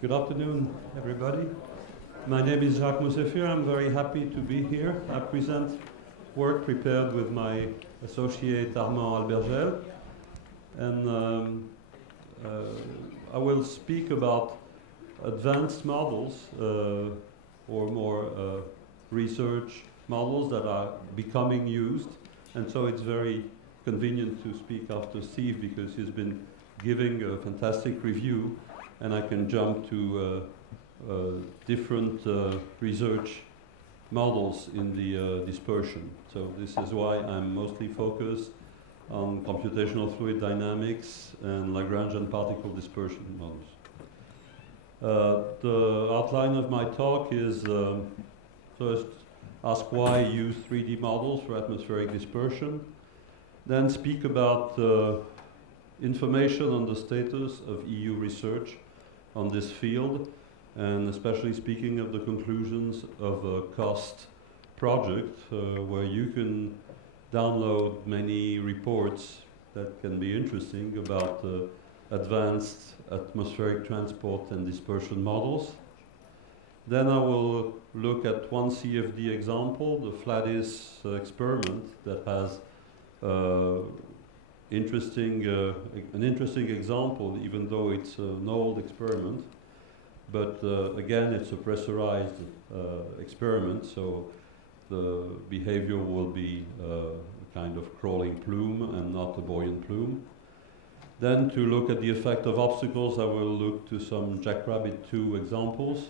Good afternoon, everybody. My name is Jacques Moussafir. I'm very happy to be here. I present work prepared with my associate Armand Albergel. And I will speak about advanced models or more research models that are becoming used. And so it's very convenient to speak after Steve because he's been giving a fantastic review, and I can jump to different research models in the dispersion. So this is why I'm mostly focused on computational fluid dynamics and Lagrangian particle dispersion models. The outline of my talk is first ask why use 3D models for atmospheric dispersion, then speak about information on the status of EU research on this field, and especially speaking of the conclusions of a COST project where you can download many reports that can be interesting about advanced atmospheric transport and dispersion models. Then I will look at one CFD example, the Fladis experiment that has an interesting example, even though it's an old experiment. But again, it's a pressurized experiment, so the behavior will be a kind of crawling plume and not a buoyant plume. Then to look at the effect of obstacles, I will look to some Jackrabbit 2 examples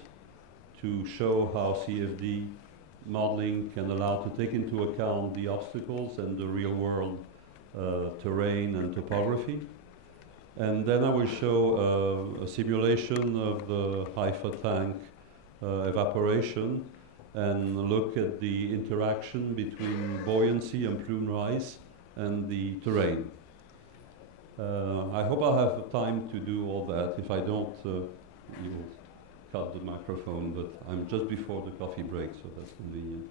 to show how CFD modeling can allow to take into account the obstacles and the real world terrain and topography. And then I will show a simulation of the Haifa Tank evaporation and look at the interaction between buoyancy and plume rise and the terrain. I hope I'll have time to do all that. If I don't, you'll cut the microphone, but I'm just before the coffee break, so that's convenient.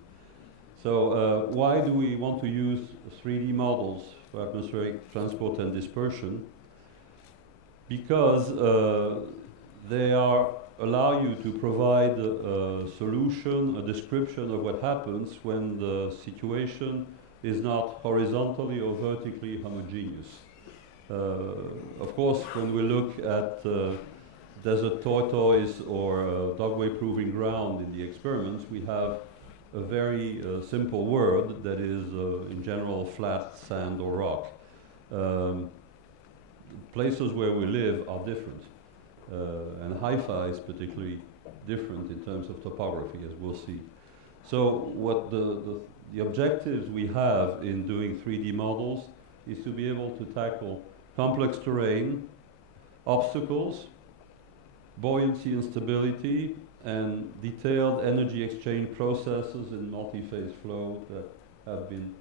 So why do we want to use 3D models for atmospheric transport and dispersion? Because they allow you to provide a solution, a description of what happens when the situation is not horizontally or vertically homogeneous. Of course, when we look at desert tortoise or dogway proving ground in the experiments, we have a very simple world that is in general flat sand or rock. Places where we live are different, and Haifa is particularly different in terms of topography, as we'll see. So what the objectives we have in doing 3D models is to be able to tackle complex terrain, obstacles, buoyancy and stability, and detailed energy exchange processes in multi-phase flow that have been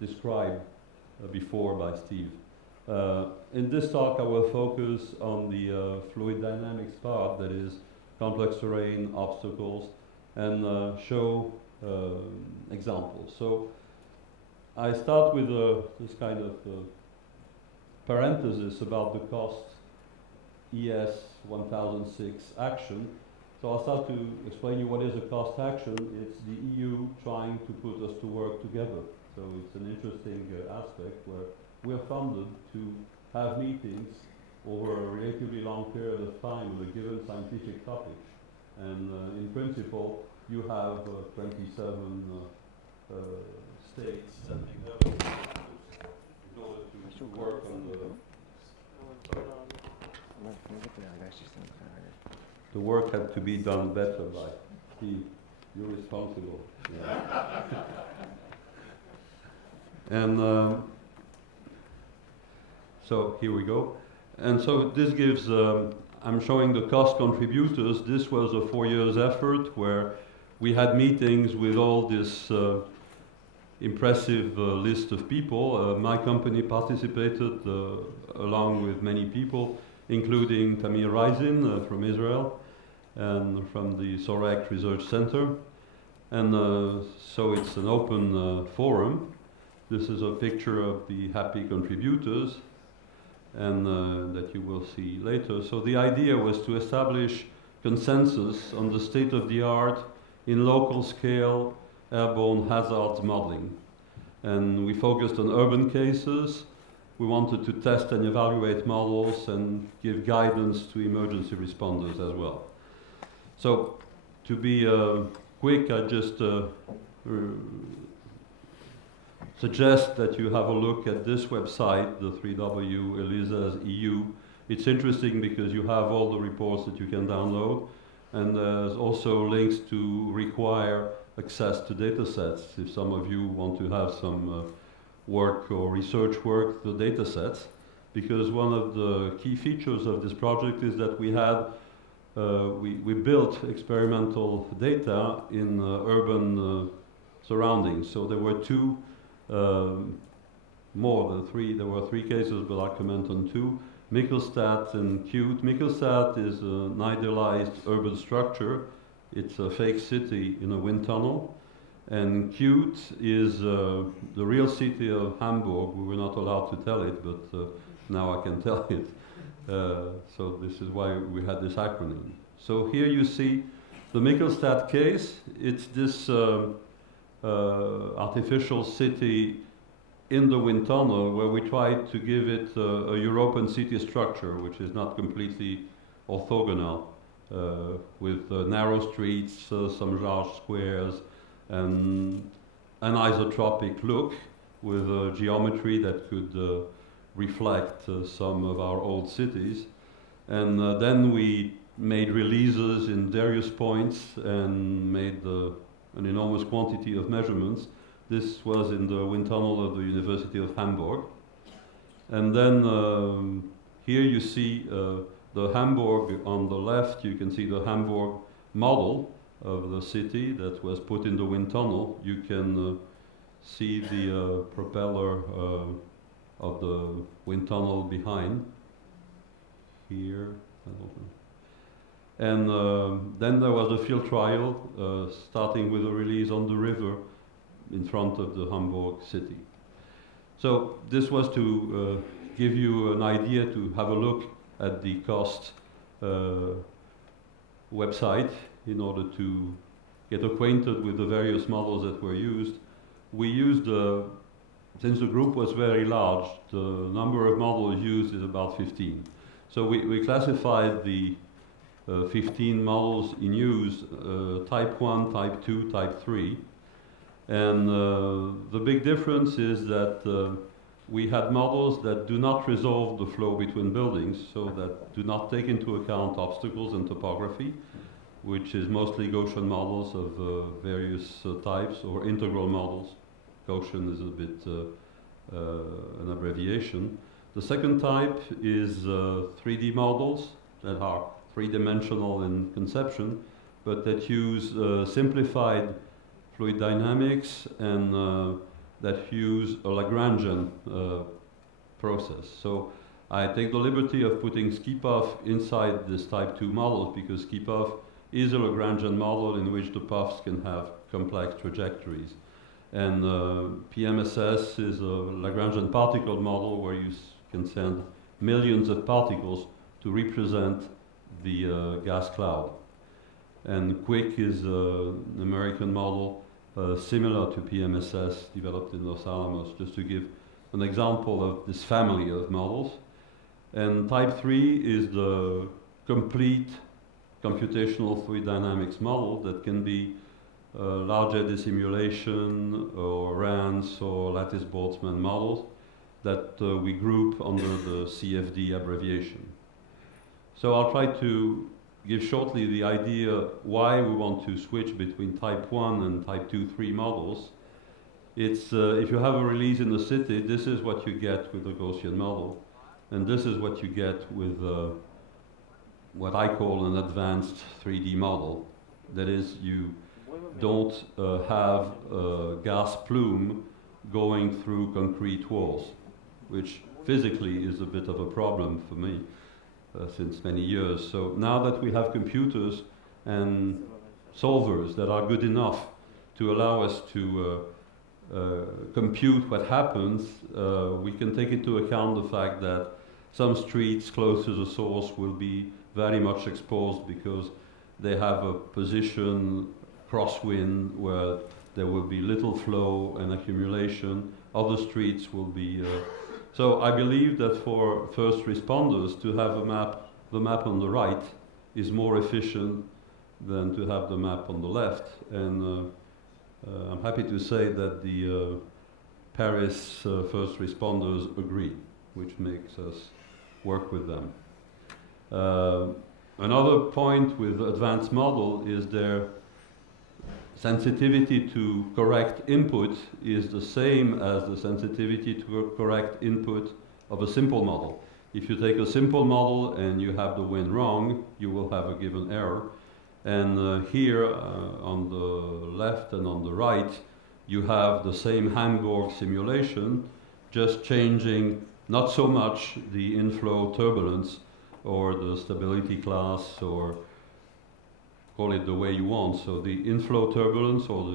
described before by Steve. In this talk I will focus on the fluid dynamics part, that is complex terrain, obstacles, and show examples. So I start with this kind of parenthesis about the COST ES 1006 action. So I'll start to explain you what is a COST action. It's the EU trying to put us to work together. So it's an interesting aspect where we're funded to have meetings over a relatively long period of time with a given scientific topic. And in principle, you have 27 states sending their representatives in order to work on the work had to be done better by Steve. You're responsible. Yeah. And so here we go. And so this gives, I'm showing the cost contributors. This was a 4 years effort where we had meetings with all this impressive list of people. My company participated along with many people, including Tamir Rizin from Israel and from the Sorek Research Center. And so it's an open forum. This is a picture of the happy contributors, and that you will see later. So the idea was to establish consensus on the state of the art in local scale airborne hazards modeling. And we focused on urban cases. We wanted to test and evaluate models and give guidance to emergency responders as well. So to be quick, I just suggest that you have a look at this website, the 3W ELISA's EU. It's interesting because you have all the reports that you can download, and there's also links to require access to data sets if some of you want to have some work or research work, the data sets, because one of the key features of this project is that we had we built experimental data in urban surroundings. So there were more than three. There were three cases, but I'll comment on two. Mikkelstad and Cute. Mikkelstad is an idealized urban structure. It's a fake city in a wind tunnel. And Cute is the real city of Hamburg. We were not allowed to tell it, but now I can tell it. So this is why we had this acronym. So here you see the Mikkelstad case. It's this artificial city in the wind tunnel where we tried to give it a European city structure, which is not completely orthogonal, with narrow streets, some large squares, and an isotropic look with a geometry that could reflect some of our old cities. And then we made releases in various points and made an enormous quantity of measurements. This was in the wind tunnel of the University of Hamburg. And then here you see the Hamburg on the left. You can see the Hamburg model of the city that was put in the wind tunnel. You can see the propeller of the wind tunnel behind here. And then there was a field trial starting with a release on the river in front of the Hamburg city. So this was to give you an idea to have a look at the cost website in order to get acquainted with the various models that were used. We used, since the group was very large, the number of models used is about 15. So we classified the 15 models in use, type 1, type 2, type 3. And the big difference is that we had models that do not resolve the flow between buildings, so that do not take into account obstacles and topography, which is mostly Gaussian models of various types, or integral models. Gaussian is a bit an abbreviation. The second type is 3D models that are three-dimensional in conception, but that use simplified fluid dynamics and that use a Lagrangian process. So I take the liberty of putting Skipov inside this type 2 model because Skipov is a Lagrangian model in which the puffs can have complex trajectories. And PMSS is a Lagrangian particle model where you can send millions of particles to represent the gas cloud. And Quick is an American model similar to PMSS developed in Los Alamos, just to give an example of this family of models. And type 3 is the complete computational fluid dynamics model that can be large eddy simulation or RANS or lattice Boltzmann models that we group under the CFD abbreviation. So I'll try to give shortly the idea why we want to switch between type 1 and type 2-3 models. It's if you have a release in the city, this is what you get with the Gaussian model, and this is what you get with what I call an advanced 3D model. That is, you don't have a gas plume going through concrete walls, which physically is a bit of a problem for me since many years. So now that we have computers and solvers that are good enough to allow us to compute what happens, we can take into account the fact that some streets close to the source will be very much exposed because they have a position crosswind where there will be little flow and accumulation. Other streets will be... so I believe that for first responders to have the map on the right is more efficient than to have the map on the left. And I'm happy to say that the Paris first responders agree, which makes us work with them. Another point with advanced model is their sensitivity to correct input is the same as the sensitivity to correct input of a simple model. If you take a simple model and you have the wind wrong, you will have a given error. And here on the left and on the right, you have the same Hamburg simulation, just changing not so much the inflow turbulence or the stability class, or call it the way you want. So the inflow turbulence or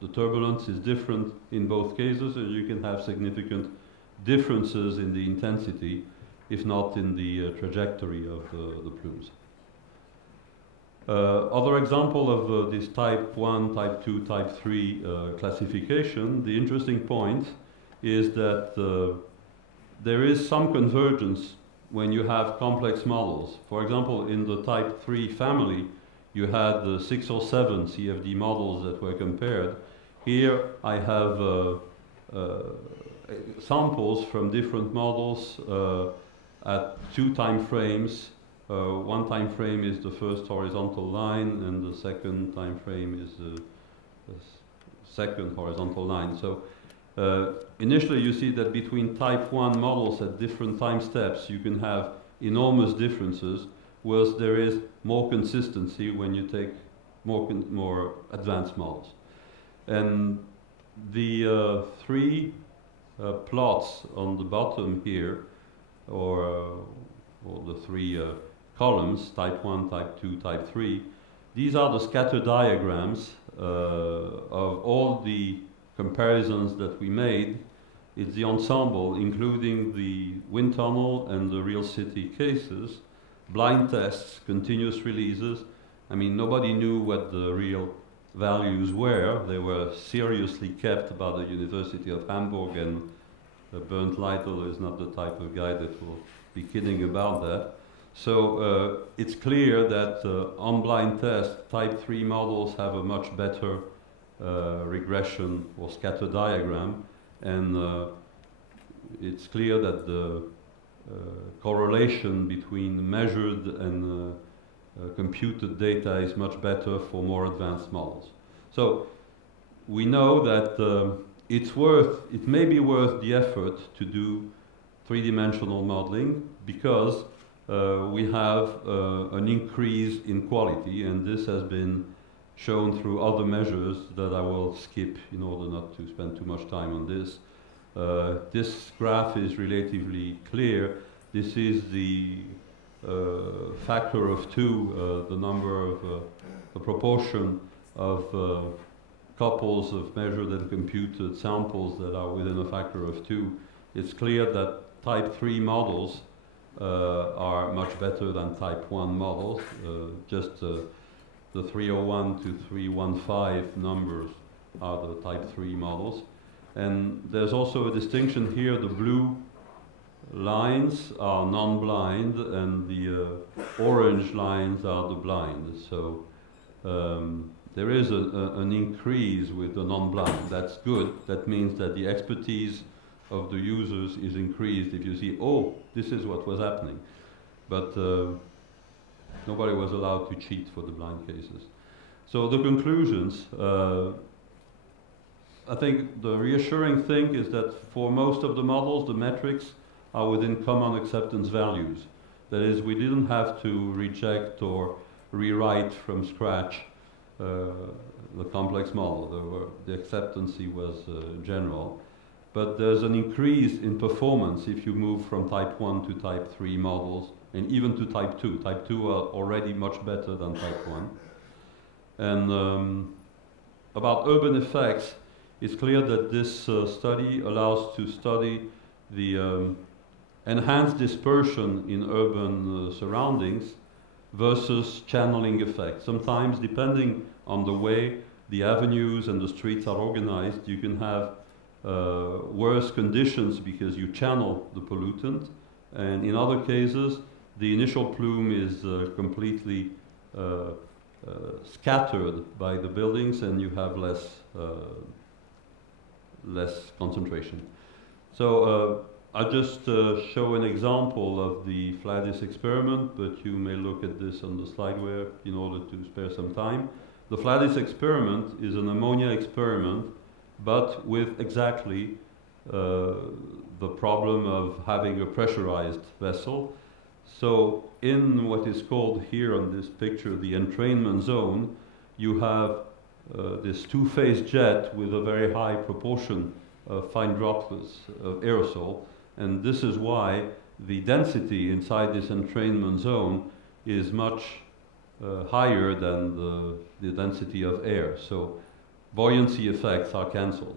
the turbulence is different in both cases, and you can have significant differences in the intensity, if not in the trajectory of the plumes. Other example of this type 1, type 2, type 3 classification, the interesting point is that there is some convergence when you have complex models. For example, in the type 3 family, you had 6 or 7 CFD models that were compared. Here I have samples from different models at 2 time frames. One time frame is the first horizontal line, and the second time frame is the second horizontal line. So initially you see that between type 1 models at different time steps you can have enormous differences, whereas there is more consistency when you take more advanced models. And the 3 plots on the bottom here, or the 3 columns, type 1, type 2, type 3, these are the scatter diagrams of all the comparisons that we made. It's the ensemble, including the wind tunnel and the real city cases, blind tests, continuous releases. I mean, nobody knew what the real values were. They were seriously kept by the University of Hamburg, and Bernd Leitl is not the type of guy that will be kidding about that. So it's clear that on blind test, type 3 models have a much better regression or scatter diagram, and it's clear that the correlation between measured and computed data is much better for more advanced models. So we know that it may be worth the effort to do 3-dimensional modeling, because we have an increase in quality, and this has been shown through other measures that I will skip in order not to spend too much time on this. This graph is relatively clear. This is the factor of 2, the number of the proportion of couples of measured and computed samples that are within a factor of 2. It's clear that type 3 models are much better than type 1 models. Just the 301 to 315 numbers are the type 3 models. And there's also a distinction here. The blue lines are non-blind, and the orange lines are the blind. So there is an increase with the non-blind. That's good. That means that the expertise of the users is increased if you see, oh, this is what was happening. But nobody was allowed to cheat for the blind cases. So the conclusions, I think the reassuring thing is that for most of the models, the metrics are within common acceptance values. That is, we didn't have to reject or rewrite from scratch the complex model. The acceptancy was general. But there's an increase in performance if you move from type 1 to type 3 models, and even to type 2. Type 2 are already much better than type 1. And about urban effects, it's clear that this study allows to study the enhanced dispersion in urban surroundings versus channeling effect. Sometimes, depending on the way the avenues and the streets are organized, you can have worse conditions because you channel the pollutant, and in other cases the initial plume is completely scattered by the buildings and you have less concentration. So I'll just show an example of the Fladis experiment, but you may look at this on the slideware in order to spare some time. The Fladis experiment is an ammonia experiment, but with exactly the problem of having a pressurized vessel. So in what is called here on this picture the entrainment zone, you have this two-phase jet with a very high proportion of fine droplets of aerosol, and this is why the density inside this entrainment zone is much higher than the density of air. So buoyancy effects are cancelled,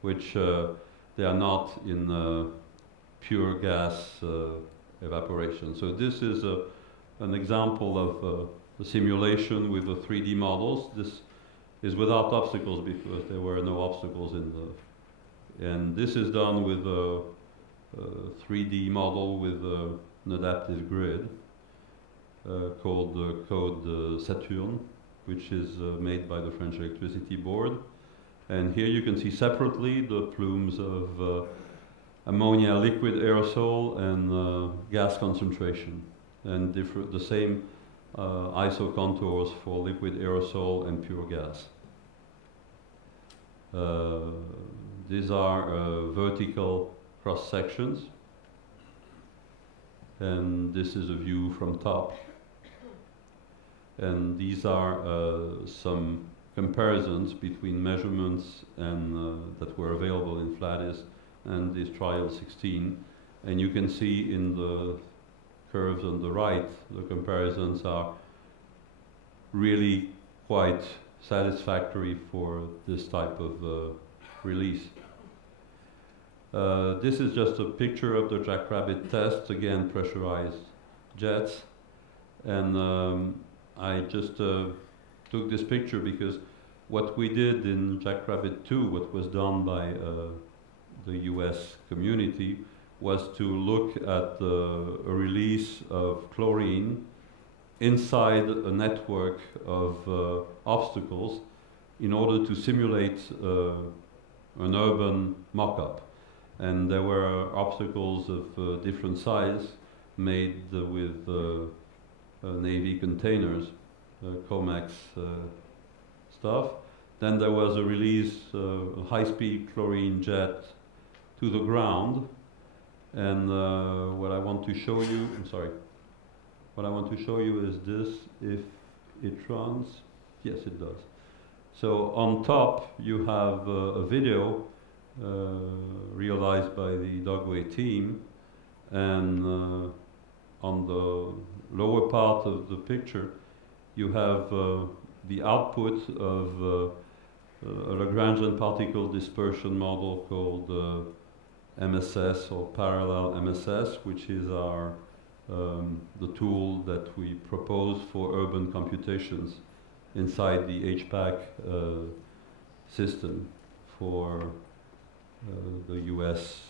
which they are not in pure gas evaporation. So this is an example of a simulation with the 3D models. This is without obstacles because there were no obstacles in the... And this is done with a 3D model with an adaptive grid called Code Saturn, which is made by the French Electricity Board. And here you can see separately the plumes of ammonia liquid aerosol and gas concentration, and the same ISO contours for liquid aerosol and pure gas. These are vertical cross sections, and this is a view from top. And these are some comparisons between measurements and that were available in Fladis and this trial 16. And you can see in the curves on the right, the comparisons are really quite satisfactory for this type of release. This is just a picture of the Jackrabbit test, again pressurized jets. And I just took this picture because what we did in Jackrabbit 2, what was done by the US community, was to look at a release of chlorine inside a network of obstacles in order to simulate an urban mock-up. And there were obstacles of different size made with Navy containers, COMEX stuff. Then there was a release, a high-speed chlorine jet to the ground. And what I want to show you, what I want to show you is this, if it runs. Yes, it does. So on top you have a video realized by the Dogway team, and on the lower part of the picture you have the output of a Lagrangian particle dispersion model called MSS, or parallel MSS, which is our the tool that we propose for urban computations inside the HPAC system for the US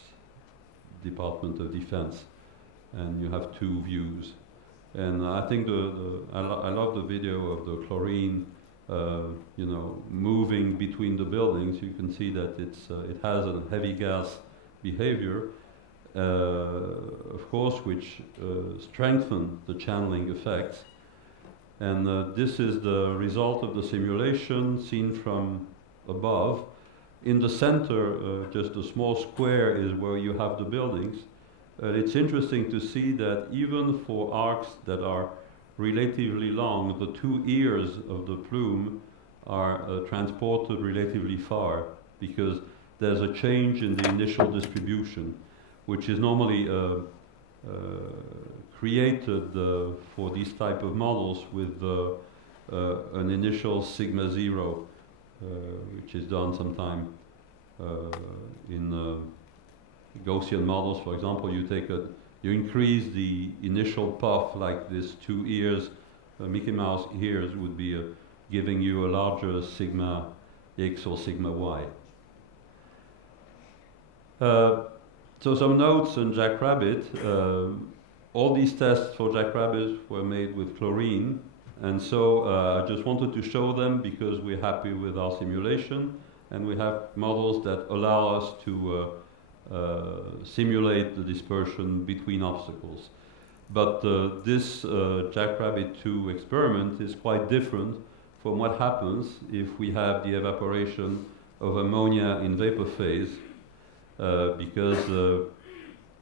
Department of Defense. And you have two views. And I think I love the video of the chlorine, you know, moving between the buildings. You can see that it has a heavy gas behavior, of course, which strengthen the channeling effects. And this is the result of the simulation seen from above. In the center, just a small square is where you have the buildings. It's interesting to see that even for arcs that are relatively long, the two ears of the plume are transported relatively far, because there's a change in the initial distribution, which is normally created for these type of models with an initial sigma 0, which is done sometime in Gaussian models. For example, you increase the initial puff like this two ears Mickey Mouse ears would be giving you a larger sigma X or sigma Y. So some notes on Jackrabbit. All these tests for Jackrabbit were made with chlorine, and so I just wanted to show them because we're happy with our simulation, and we have models that allow us to simulate the dispersion between obstacles. But this Jackrabbit 2 experiment is quite different from what happens if we have the evaporation of ammonia in vapor phase, because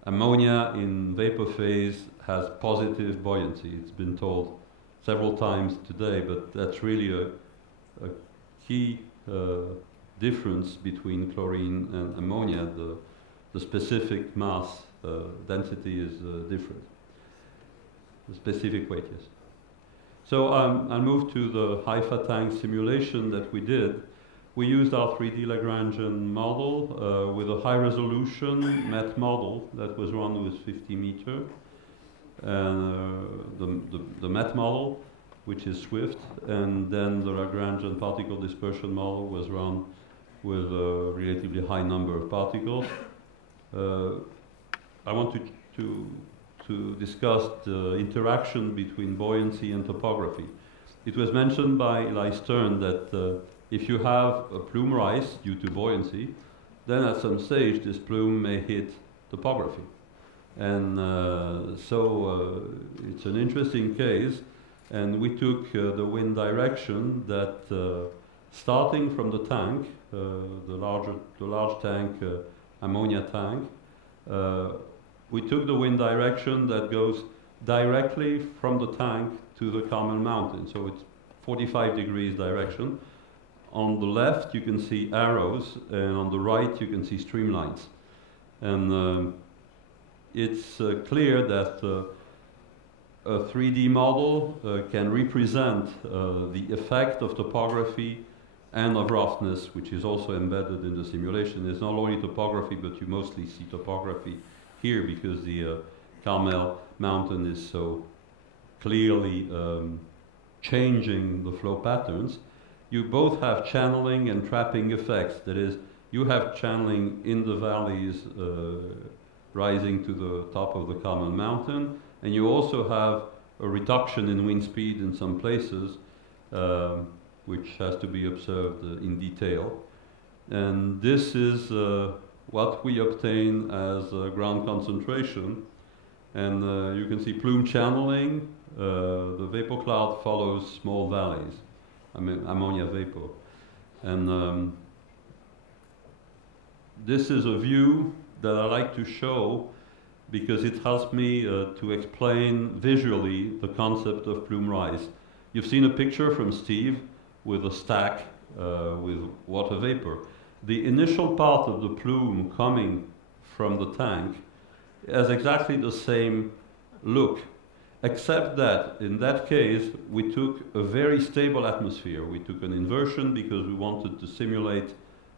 ammonia in vapor phase has positive buoyancy. It's been told several times today, but that's really a key difference between chlorine and ammonia. The specific mass density is different. The specific weight, yes. So I'll move to the Haifa Tank simulation that we did. We used our 3D Lagrangian model with a high-resolution MET model that was run with 50 meter. And the MET model, which is swift, and then the Lagrangian particle dispersion model was run with a relatively high number of particles. I want to discuss the interaction between buoyancy and topography. It was mentioned by Eli Stern that if you have a plume rise due to buoyancy, then at some stage this plume may hit topography. And so it's an interesting case, and we took the wind direction that starting from the tank, the large tank, ammonia tank, we took the wind direction that goes directly from the tank to the Carmel Mountain. So it's 45 degrees direction. On the left you can see arrows, and on the right you can see streamlines. And it's clear that a 3D model can represent the effect of topography and of roughness, which is also embedded in the simulation. It's not only topography, but you mostly see topography here because the Carmel Mountain is so clearly changing the flow patterns. You both have channeling and trapping effects. That is, you have channeling in the valleys rising to the top of the Carmel Mountain, and you also have a reduction in wind speed in some places, which has to be observed in detail. And this is what we obtain as ground concentration. And you can see plume channeling. The vapor cloud follows small valleys, ammonia vapor. And this is a view that I like to show because it helps me to explain visually the concept of plume rise. You've seen a picture from Steve with a stack with water vapor. The initial part of the plume coming from the tank has exactly the same look, except that in that case we took a very stable atmosphere. We took an inversion because we wanted to simulate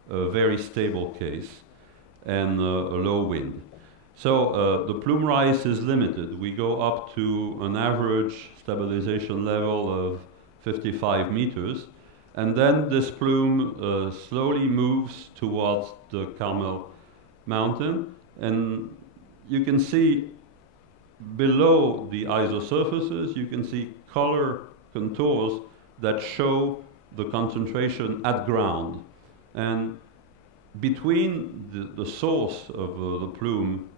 a very stable case and a low wind. So the plume rise is limited. We go up to an average stabilization level of 55 meters, and then this plume slowly moves towards the Carmel Mountain, and you can see below the isosurfaces, you can see color contours that show the concentration at ground. And between the source of the plume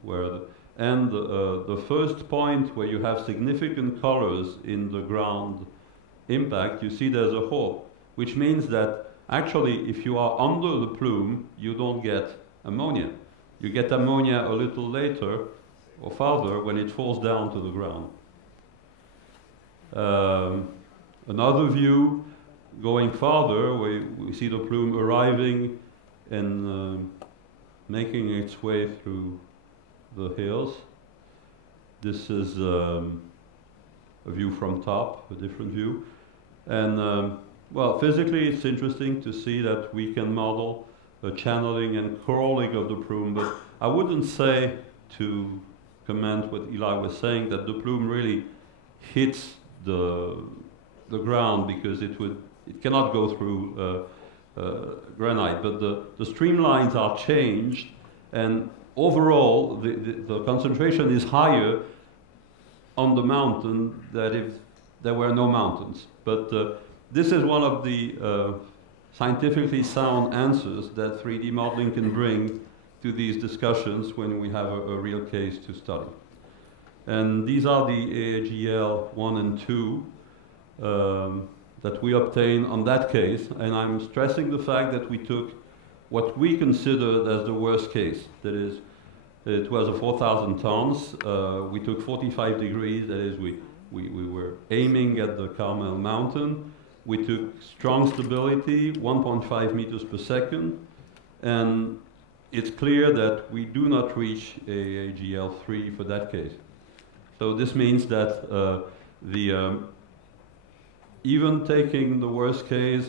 and the first point where you have significant colors in the ground impact, you see there's a hole, which means that actually if you are under the plume, you don't get ammonia. You get ammonia a little later or farther when it falls down to the ground. Another view going farther, where we see the plume arriving and making its way through the hills. This is a view from top, a different view. And well, physically it's interesting to see that we can model a channeling and crawling of the plume, but I wouldn't say, to comment what Eli was saying, that the plume really hits the the ground because it cannot go through granite. But the streamlines are changed, and overall the concentration is higher on the mountain than if there were no mountains. But this is one of the scientifically sound answers that 3D modeling can bring to these discussions when we have a real case to study. And these are the AAGL 1 and 2 that we obtained on that case. And I'm stressing the fact that we took what we considered as the worst case. That is, it was a 4,000 tons. We took 45 degrees. That is, we were aiming at the Carmel Mountain. We took strong stability, 1.5 meters per second. And it's clear that we do not reach AAGL3 for that case. So this means that even taking the worst case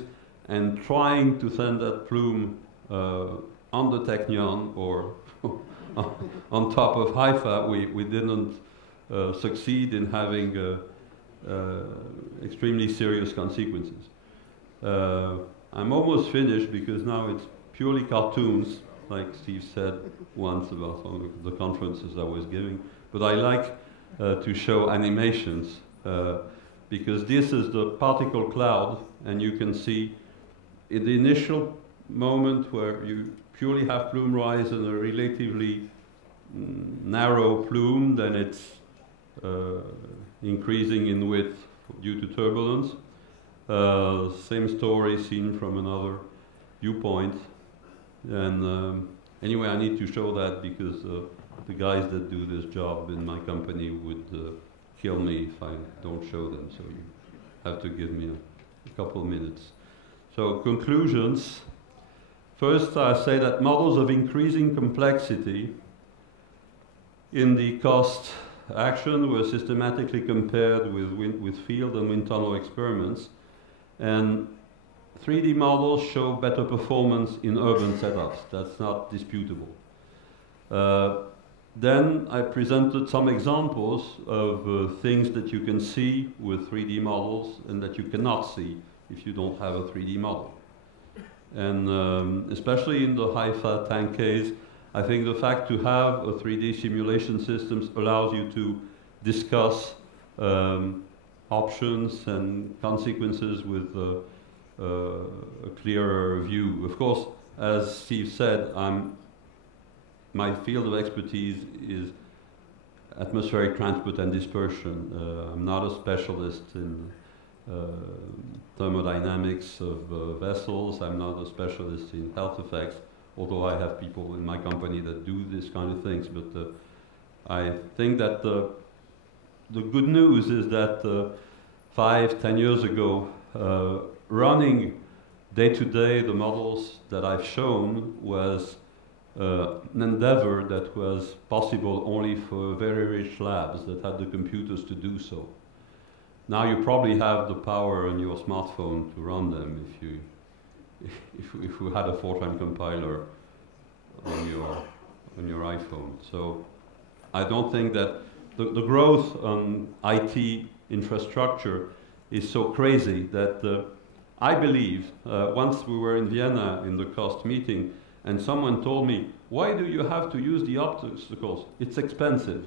and trying to send that plume on the Technion or on top of Haifa, we didn't succeed in having extremely serious consequences. I'm almost finished because now it's purely cartoons, like Steve said once about all the conferences I was giving. But I like to show animations because this is the particle cloud, and you can see in the initial moment where you purely have plume rise and a relatively narrow plume, then it's increasing in width due to turbulence. Same story seen from another viewpoint. And anyway, I need to show that because the guys that do this job in my company would kill me if I don't show them. So you have to give me a couple minutes. So conclusions. First, I say that models of increasing complexity in the cost action were systematically compared with field and wind tunnel experiments. And 3D models show better performance in urban setups. That's not disputable. Then I presented some examples of things that you can see with 3D models and that you cannot see if you don't have a 3D model. And especially in the Haifa Tank case, I think the fact to have a 3D simulation system allows you to discuss options and consequences with a clearer view. Of course, as Steve said, my field of expertise is atmospheric transport and dispersion. I'm not a specialist in thermodynamics of vessels. I'm not a specialist in health effects, although I have people in my company that do this kind of things. But I think that the good news is that 5-10 years ago, running day-to-day the models that I've shown was an endeavor that was possible only for very rich labs that had the computers to do so. Now you probably have the power on your smartphone to run them if you had a Fortran compiler on your iPhone. So I don't think that the growth on IT infrastructure is so crazy that I believe, once we were in Vienna in the COST meeting, and someone told me, why do you have to use the obstacles? It's expensive.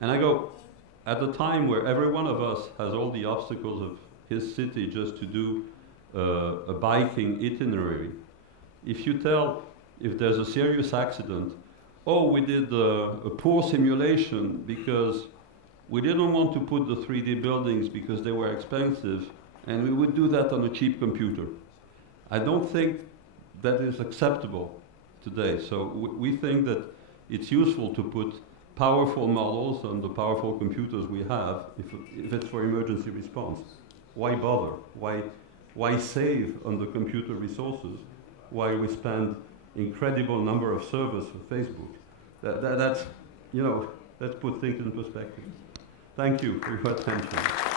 And I go, at the time where every one of us has all the obstacles of his city just to do a biking itinerary, if you tell, if there's a serious accident, oh, we did a poor simulation because we didn't want to put the 3D buildings because they were expensive, and we would do that on a cheap computer. I don't think that is acceptable today. So we think that it's useful to put powerful models on the powerful computers we have if it's for emergency response. Why bother? Why save on the computer resources while we spend incredible number of servers for Facebook? That's, you know, let's put things in perspective. Thank you for your attention.